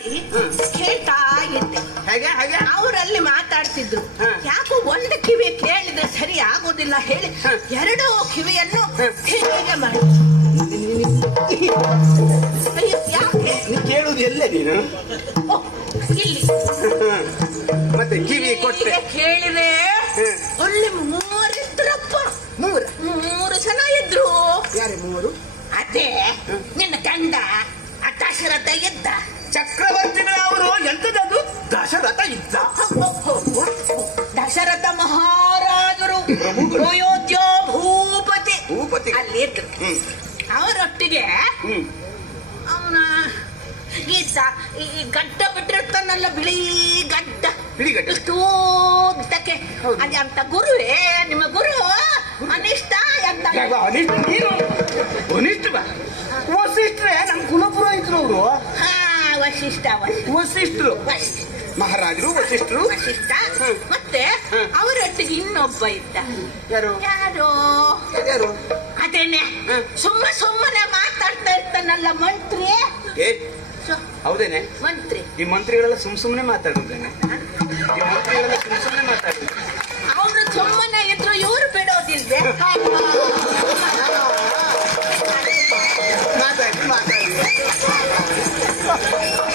ಕೇಳ್ತಾ ಇದ್ದೆ. ಹೇಗೆ ಹೇಗೆ ಅವರಲ್ಲಿ ಮಾತಾಡ್ತಿದ್ರು. ಯಾಕೋ ಒಂದು ಕಿವಿ ಕೇಳಿದ್ರೆ ಸರಿ ಆಗೋದಿಲ್ಲ ಹೇಳಿ ಎರಡೂ ಕಿವಿಯನ್ನು ಹೀಗೆ ಮಾಡಿ. ಅಯ್ಯೋ, ಯಾಕೆ ಕೇಳುದು ಎಲ್ಲ ನೀನು ಓ, ಇಲ್ಲಿ ಮತ್ತೆ ಕಿವಿ ಕೊಟ್ಟೆ ಕೇಳಿದೆ. ಅಲ್ಲಿ ಮೂರಿದ್ರಪ್ಪ. ಮೂರು ಜನ ಇದ್ರು. ಯಾರೇ ಮೂವರು? ಅದೇ ನಿನ್ನ ಗಂಡ ದಶರಥ ಇದ್ದ. ಚಕ್ರವರ್ತಿಗಳ ಅವರು ಎಂತದದು? ದಶರಥ ಇದ್ದ. ದಶರಥ ಮಹಾರಾಜರು ಅಯೋಧ್ಯ ಭೂಪತಿ ಅಲ್ಲಿ ಇದ್ರು. ಅವರೊಟ್ಟಿಗೆ ಅವನ ಗೀತ ಈ ಗಡ್ಡ ಬಿಟ್ಟಿರ್ತಾನಲ್ಲ, ಬಿಳಿ ಗಡ್ಡ, ಇಷ್ಟು ಉದ್ದಕ್ಕೆ. ಅದೇ ಅಂತ ಗುರುವೇ ನಿಮ್ಮ ಗುರು ಅನಿಷ್ಟ ಅಂತ. ವಸಿಷ್ಠರೇ ನಮ್ಮ ಕುಲಪುರೋಹಿತರು ಅವರು. ವಸಿಷ್ಠರು ಮಹಾರಾಜರು ವಸಿಷ್ಠರು. ವಸಿಷ್ಠ ಮತ್ತೆ ಅವರೊಟ್ಟಿಗೆ ಇನ್ನೊಬ್ಬ ಇದ್ದ. ಯಾರು ಯಾರು ಅದೇನೆ ಸುಮ್ಮನೆ ಮಾತಾಡ್ತಾ ಇರ್ತಾನಲ್ಲ, ಮಂತ್ರಿ. ಹೌದೇನೆ? ಮಂತ್ರಿ. ಈ ಮಂತ್ರಿಗಳೆಲ್ಲ ಸುಮ್ಮನೆ ಮಾತಾಡುದೇನೆ? ಈ ಮಂತ್ರಿಗಳೆಲ್ಲ ಸುಮ್ಮನೆ ಮಾತಾಡುದು. ಅವರು ಸುಮ್ಮನೆ ಇದ್ರು, ಇವ್ರು ಬಿಡೋ